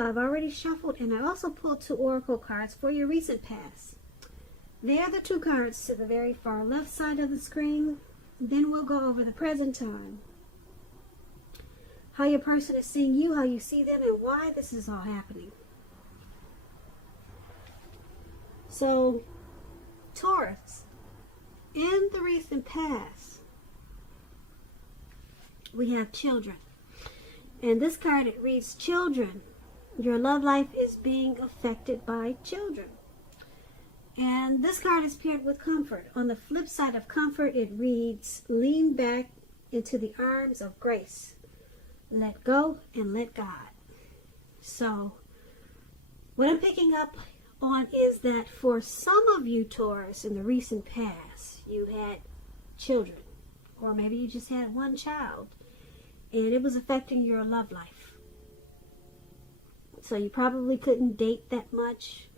I've already shuffled, and I also pulled 2 oracle cards for your recent past. They are the 2 cards to the very far left side of the screen. Then we'll go over the present time, how your person is seeing you, how you see them, and why this is all happening. So, Taurus, in the recent past, we have children. And this card, it reads, children. Your love life is being affected by children. And this card is paired with comfort. On the flip side of comfort, it reads, lean back into the arms of grace. Let go and let God. So, what I'm picking up on is that for some of you, Taurus, in the recent past, you had children. Or maybe you just had one child. And it was affecting your love life. So you probably couldn't date that much.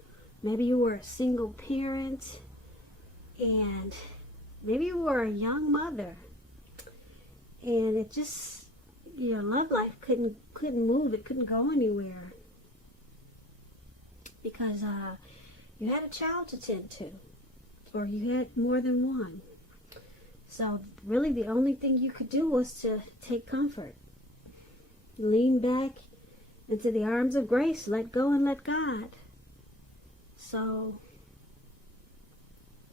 Maybe you were a single parent. And maybe you were a young mother. And it just, your love life couldn't move. It couldn't go anywhere. Because you had a child to tend to. Or you had more than one. So really the only thing you could do was to take comfort. Lean back into the arms of grace. Let go and let God. So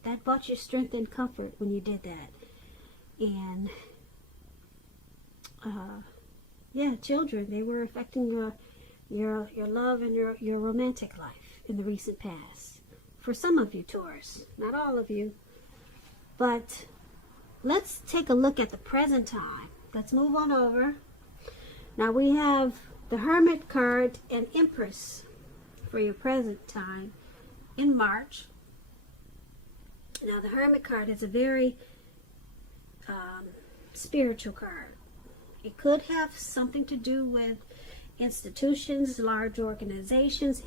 that brought you strength and comfort when you did that. And yeah, children, they were affecting your love and your romantic life in the recent past. For some of you, Taurus, not all of you. But let's take a look at the present time. Let's move on over. Now we have the Hermit card and Empress for your present time in March. Now the Hermit card is a very spiritual card. It could have something to do with institutions, large organizations,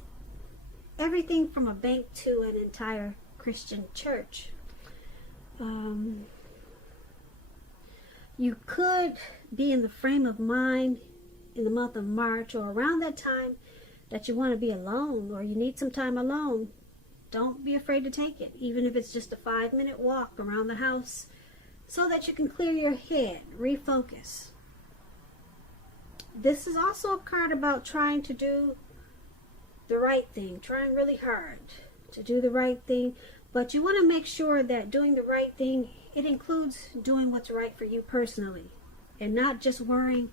everything from a bank to an entire Christian church. You could be in the frame of mind in the month of March or around that time that you want to be alone or you need some time alone. Don't be afraid to take it, even if it's just a 5-minute walk around the house so that you can clear your head, refocus. This is also a card about trying to do the right thing, trying really hard to do the right thing, but you want to make sure that doing the right thing, it includes doing what's right for you personally and not just worrying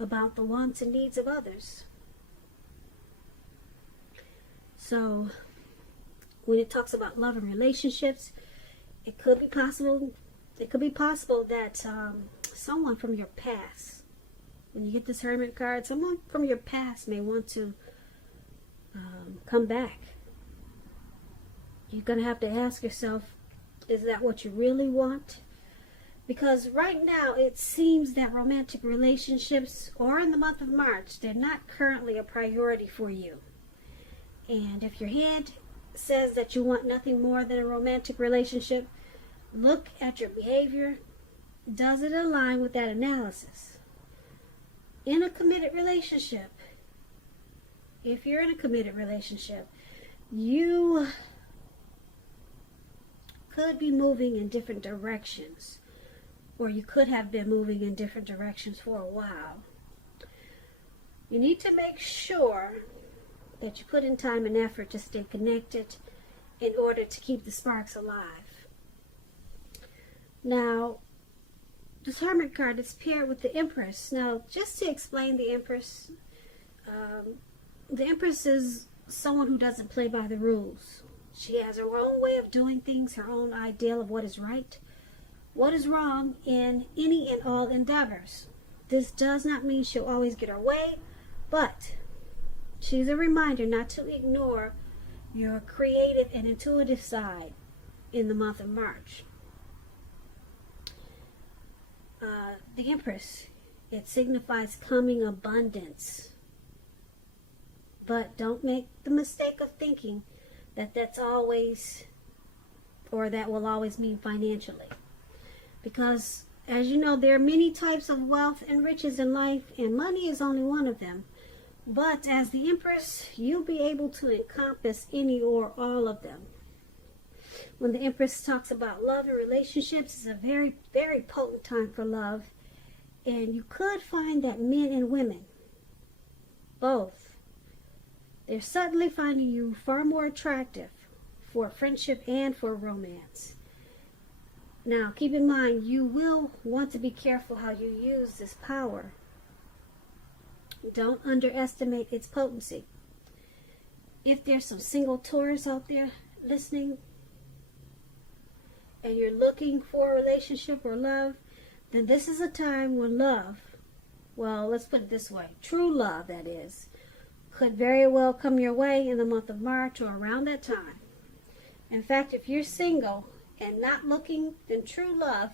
about the wants and needs of others. So when it talks about love and relationships, it could be possible that someone from your past, when you get this Hermit card, someone from your past may want to come back. You're going to have to ask yourself, is that what you really want? Because right now it seems that romantic relationships, or in the month of March, they're not currently a priority for you. And if your head says that you want nothing more than a romantic relationship, look at your behavior. Does it align with that analysis? In a committed relationship, if you're in a committed relationship, you could be moving in different directions, or you could have been moving in different directions for a while. You need to make sure that you put in time and effort to stay connected in order to keep the sparks alive. Now, this Hermit card is paired with the Empress. Now, just to explain the Empress is someone who doesn't play by the rules. She has her own way of doing things, her own ideal of what is right, what is wrong in any and all endeavors. This does not mean she'll always get her way, but she's a reminder not to ignore your creative and intuitive side in the month of March. The Empress, it signifies coming abundance. But don't make the mistake of thinking that that's always, or that will always mean financially. Because, as you know, there are many types of wealth and riches in life, and money is only one of them. But as the Empress, you'll be able to encompass any or all of them. When the Empress talks about love and relationships, it's a very, very potent time for love. And you could find that men and women, both, they're suddenly finding you far more attractive for friendship and for romance. Now, keep in mind, you will want to be careful how you use this power. Don't underestimate its potency. If there's some single Taurus out there listening, and you're looking for a relationship or love, then this is a time when love, well, let's put it this way, true love, that is, could very well come your way in the month of March or around that time. In fact, if you're single and not looking in true love,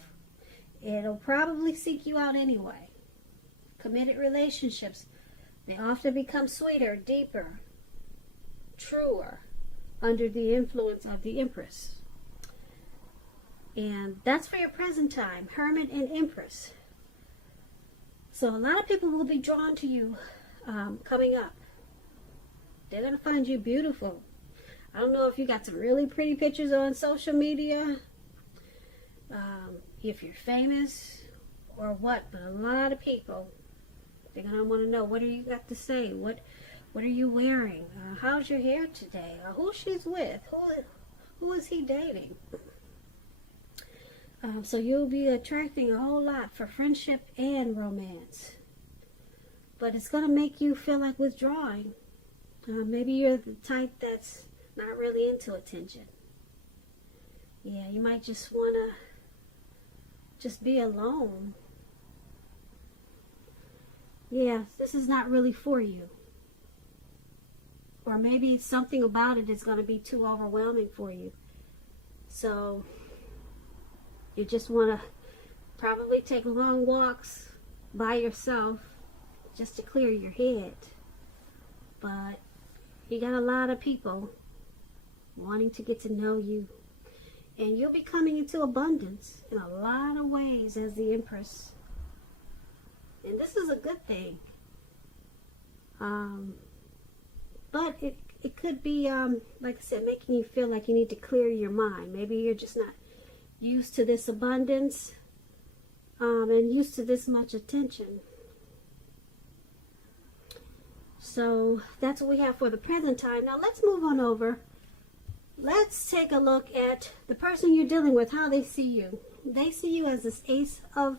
it'll probably seek you out anyway. Committed relationships, they often become sweeter, deeper, truer under the influence of the Empress. And that's for your present time, Hermit and Empress. So a lot of people will be drawn to you coming up. They're going to find you beautiful. I don't know if you got some really pretty pictures on social media, if you're famous or what, but a lot of people, they're going to want to know, what do you got to say? What are you wearing? How's your hair today? Who she's with? Who is he dating? So you'll be attracting a whole lot for friendship and romance. But it's going to make you feel like withdrawing. Maybe you're the type that's not really into attention. Yeah, you might just want to just be alone. Yeah, this is not really for you. Or maybe something about it is going to be too overwhelming for you. So you just want to probably take long walks by yourself just to clear your head. But you got a lot of people wanting to get to know you. And you'll be coming into abundance in a lot of ways as the Empress. And this is a good thing. But it could be, like I said, making you feel like you need to clear your mind. Maybe you're just not used to this abundance and used to this much attention. So that's what we have for the present time. Now let's move on over. Let's take a look at the person you're dealing with, how they see you. They see you as this Ace of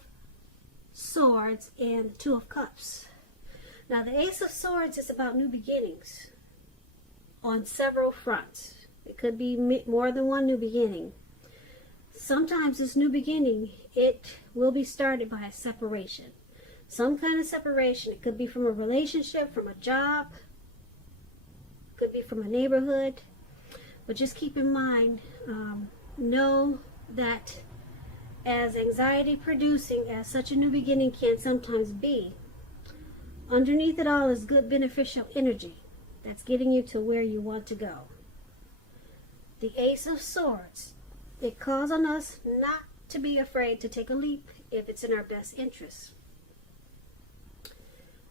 Swords and the Two of Cups. Now the Ace of Swords is about new beginnings on several fronts. It could be more than one new beginning. Sometimes this new beginning, it will be started by a separation. Some kind of separation. It could be from a relationship, from a job, could be from a neighborhood. But just keep in mind, know that as anxiety producing as such a new beginning can sometimes be, underneath it all is good beneficial energy that's getting you to where you want to go. The Ace of Swords, it calls on us not to be afraid to take a leap if it's in our best interest.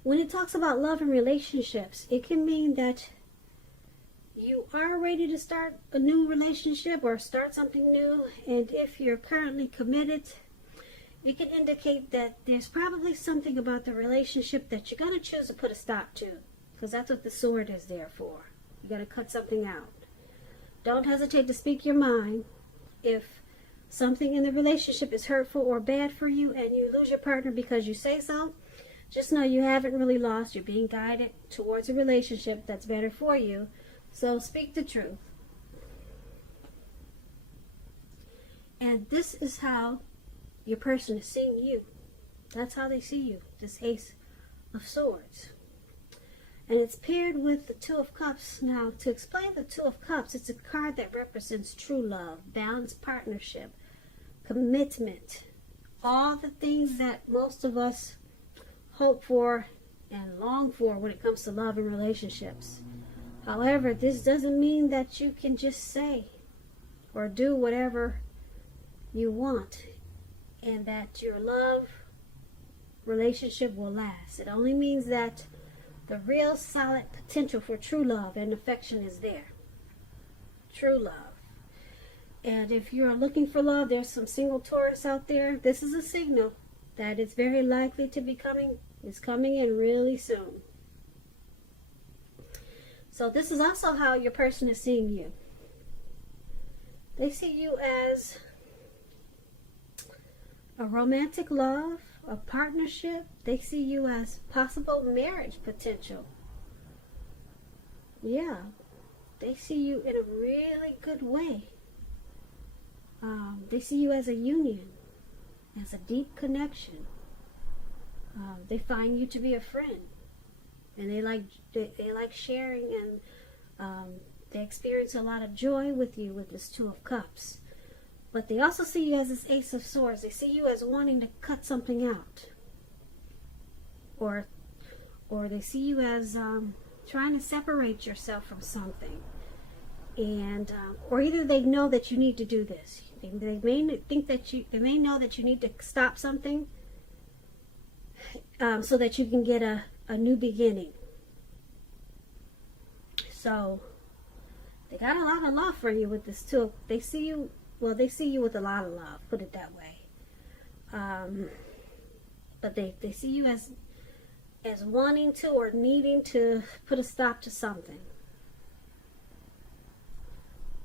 When it talks about love and relationships, it can mean that you are ready to start a new relationship or start something new, and if you're currently committed, it can indicate that there's probably something about the relationship that you're going to choose to put a stop to, because that's what the sword is there for. You got to cut something out. Don't hesitate to speak your mind. If something in the relationship is hurtful or bad for you and you lose your partner because you say so, just know you haven't really lost. You're being guided towards a relationship that's better for you. So speak the truth. And this is how your person is seeing you. That's how they see you, this Ace of Swords. And it's paired with the Two of Cups. Now, to explain the Two of Cups, it's a card that represents true love, balanced partnership, commitment, all the things that most of us hope for and long for when it comes to love and relationships. However, this doesn't mean that you can just say or do whatever you want and that your love relationship will last. It only means that The real solid potential for true love and affection is there. True love. And if you're looking for love, there's some single Taurus out there. This is a signal that it's very likely to be coming. It's coming in really soon. So this is also how your person is seeing you. They see you as a romantic love, a partnership. They see you as possible marriage potential. Yeah, they see you in a really good way. They see you as a union, as a deep connection. They find you to be a friend, and they like sharing, and they experience a lot of joy with you with this Two of Cups. But they also see you as this Ace of Swords. They see you as wanting to cut something out, or they see you as trying to separate yourself from something, and or either they know that you need to do this. They may think that they may know that you need to stop something, so that you can get a new beginning. So they got a lot of love for you with this too. They see you, well, they see you with a lot of love, put it that way. But they see you as wanting to or needing to put a stop to something.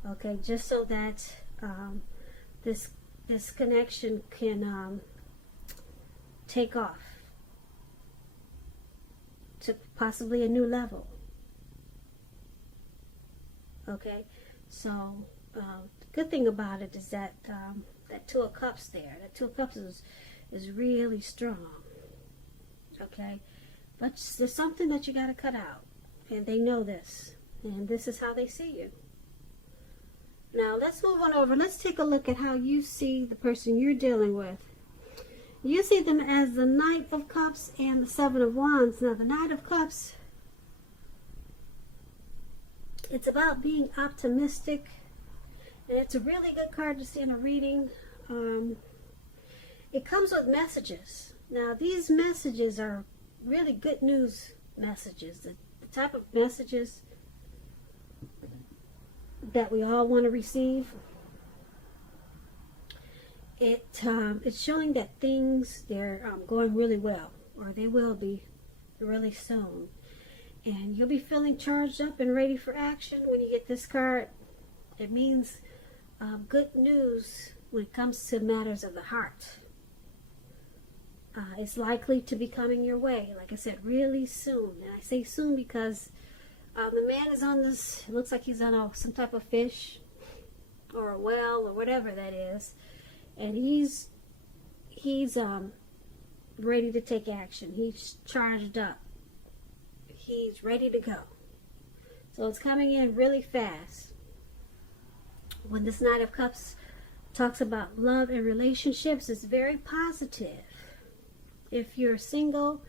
Okay, just so that this connection can take off to possibly a new level. Okay, so the good thing about it is that that Two of Cups there, that Two of Cups is really strong. Okay, but there's something that you got to cut out, and they know this, and this is how they see you. Now let's move on over. Let's take a look at how you see the person you're dealing with. You see them as the Knight of Cups and the Seven of Wands. Now the Knight of Cups, it's about being optimistic, and it's a really good card to see in a reading. It comes with messages. Now these messages are really good news messages, the type of messages that we all want to receive. It's showing that things, they're going really well, or they will be really soon. And you'll be feeling charged up and ready for action when you get this card. It means good news when it comes to matters of the heart. It's likely to be coming your way, like I said, really soon. And I say soon because the man is on this, it looks like he's on some type of fish or a well or whatever that is. And he's ready to take action. He's charged up. He's ready to go. So it's coming in really fast. When this Knight of Cups talks about love and relationships, it's very positive. If you're single,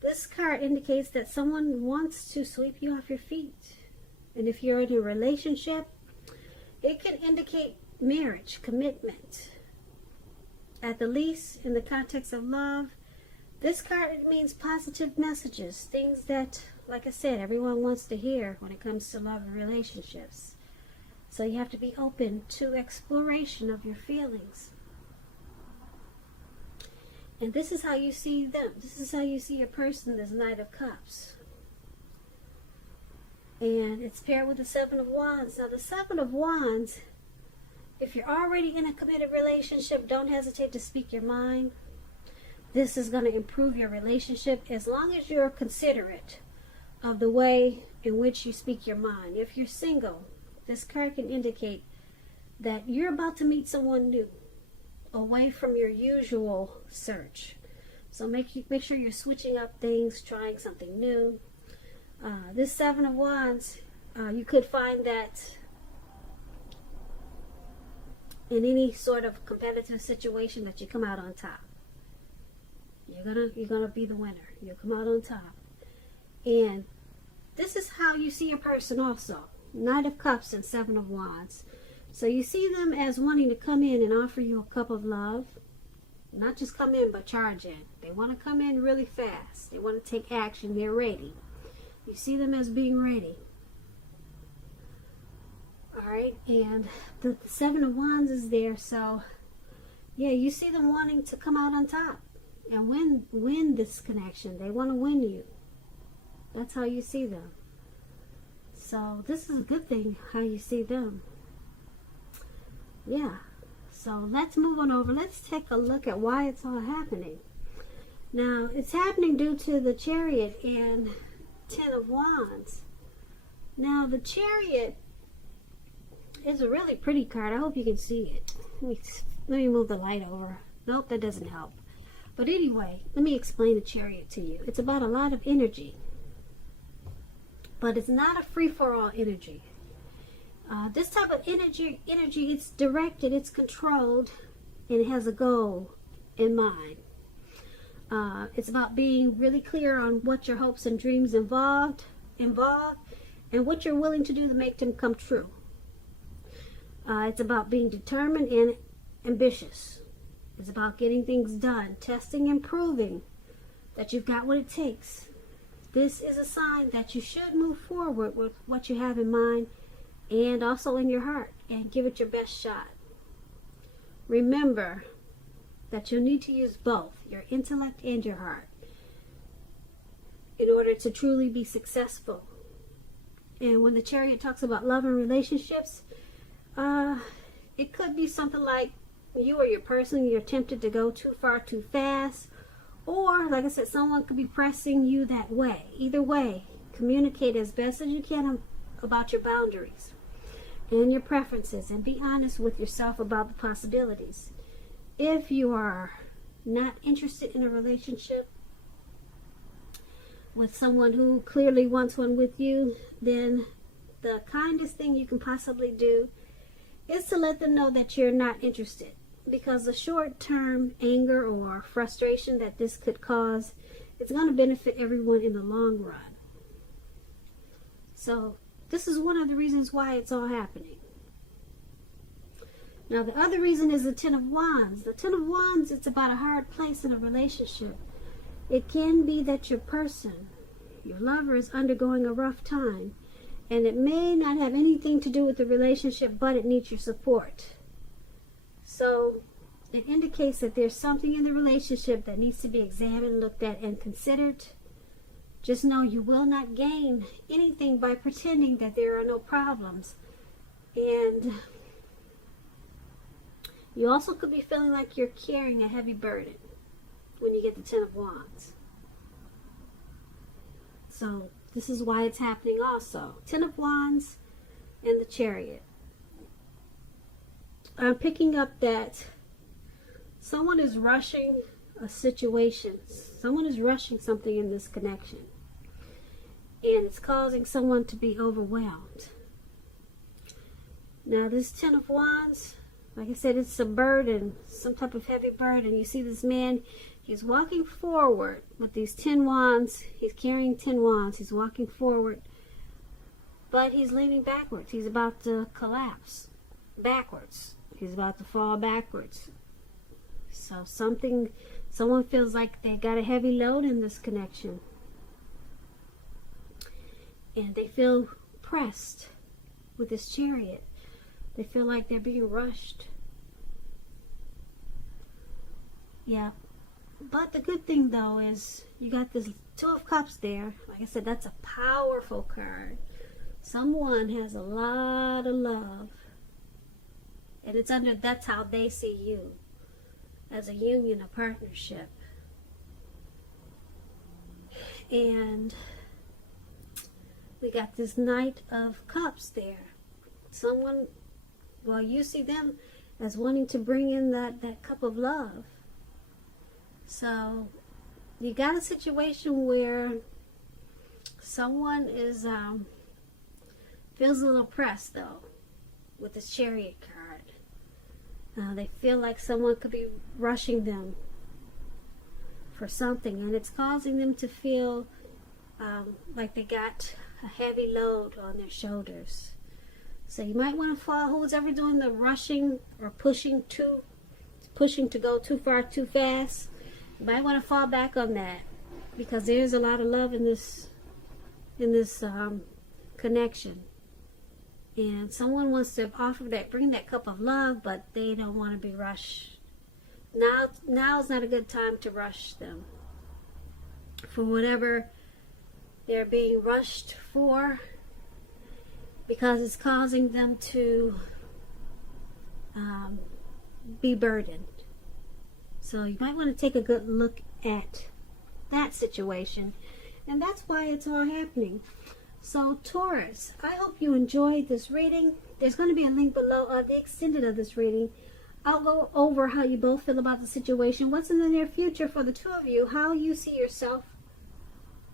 this card indicates that someone wants to sweep you off your feet. And if you're in a relationship, it can indicate marriage, commitment. At the least, in the context of love, this card means positive messages, things that, like I said, everyone wants to hear when it comes to love and relationships. So you have to be open to exploration of your feelings. And this is how you see them. This is how you see your person, this Knight of Cups. And it's paired with the Seven of Wands. Now the Seven of Wands, if you're already in a committed relationship, don't hesitate to speak your mind. This is going to improve your relationship as long as you're considerate of the way in which you speak your mind. If you're single, this card can indicate that you're about to meet someone new, away from your usual search. So make sure you're switching up things, trying something new. This Seven of Wands, you could find that in any sort of competitive situation that you come out on top. You're gonna be the winner. You'll come out on top. And this is how you see your person also. Knight of Cups and Seven of Wands. So you see them as wanting to come in and offer you a cup of love. Not just come in, but charge in. They want to come in really fast. They want to take action. They're ready. You see them as being ready. Alright, and the Seven of Wands is there, so yeah, you see them wanting to come out on top and win this connection. They want to win you. That's how you see them. So this is a good thing, how you see them. Yeah. So let's move on over. Let's take a look at why it's all happening. Now, it's happening due to the Chariot and Ten of Wands. Now, the Chariot is a really pretty card. I hope you can see it. Let me move the light over. Nope, that doesn't help. But anyway, let me explain the Chariot to you. It's about a lot of energy. But it's not a free-for-all energy. This type of energy, it's directed, it's controlled, and it has a goal in mind. It's about being really clear on what your hopes and dreams involve, and what you're willing to do to make them come true. It's about being determined and ambitious. It's about getting things done, testing and proving that you've got what it takes. This is a sign that you should move forward with what you have in mind and also in your heart, and give it your best shot. Remember that you'll need to use both your intellect and your heart in order to truly be successful. And when the Chariot talks about love and relationships, it could be something like you or your person, you're tempted to go too far too fast, or like I said, someone could be pressing you that way. Either way, communicate as best as you can about your boundaries and your preferences, and be honest with yourself about the possibilities. If you are not interested in a relationship with someone who clearly wants one with you, then the kindest thing you can possibly do is to let them know that you're not interested, because the short-term anger or frustration that this could cause, it's going to benefit everyone in the long run. So this is one of the reasons why it's all happening. Now, the other reason is the Ten of Wands. The Ten of Wands, it's about a hard place in a relationship. It can be that your person, your lover, is undergoing a rough time, and it may not have anything to do with the relationship, but it needs your support. So it indicates that there's something in the relationship that needs to be examined, looked at, and considered. Just know you will not gain anything by pretending that there are no problems. And you also could be feeling like you're carrying a heavy burden when you get the Ten of Wands. So this is why it's happening also. Ten of Wands and the Chariot. I'm picking up that someone is rushing a situation. Someone is rushing something in this connection. And it's causing someone to be overwhelmed. Now this Ten of Wands, like I said, it's a burden, some type of heavy burden. You see this man, he's walking forward with these 10 wands. He's carrying 10 wands. He's walking forward, but he's leaning backwards. He's about to collapse backwards. He's about to fall backwards. So someone feels like they got a heavy load in this connection. And they feel pressed with this Chariot. They feel like they're being rushed. Yeah. But the good thing, though, is you got this Two of Cups there. Like I said, that's a powerful card. Someone has a lot of love. And that's how they see you. As a union, a partnership. And we got this Knight of Cups there. Someone, well, you see them as wanting to bring in that cup of love. So you got a situation where someone is feels a little pressed, though, with this Chariot card. They feel like someone could be rushing them for something, and it's causing them to feel like they got a heavy load on their shoulders. So you might want to follow who's ever doing the rushing or pushing to go too far too fast. You might want to fall back on that, because there's a lot of love in this in this connection. And someone wants to offer that, bring that cup of love, but they don't want to be rushed. Now is not a good time to rush them for whatever they're being rushed for, because it's causing them to be burdened. So you might want to take a good look at that situation, and that's why it's all happening. So Taurus, I hope you enjoyed this reading. There's going to be a link below of the extended of this reading. I'll go over how you both feel about the situation, what's in the near future for the two of you, how you see yourself,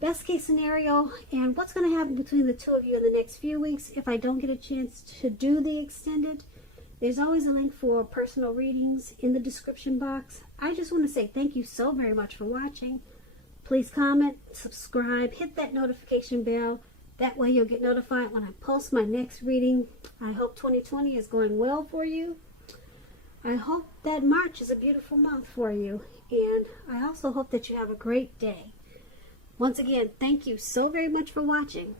best case scenario, and what's going to happen between the two of you in the next few weeks. If I don't get a chance to do the extended, there's always a link for personal readings in the description box. I just want to say thank you so very much for watching. Please comment, subscribe, hit that notification bell. That way you'll get notified when I post my next reading. I hope 2020 is going well for you. I hope that March is a beautiful month for you. And I also hope that you have a great day. Once again, thank you so very much for watching.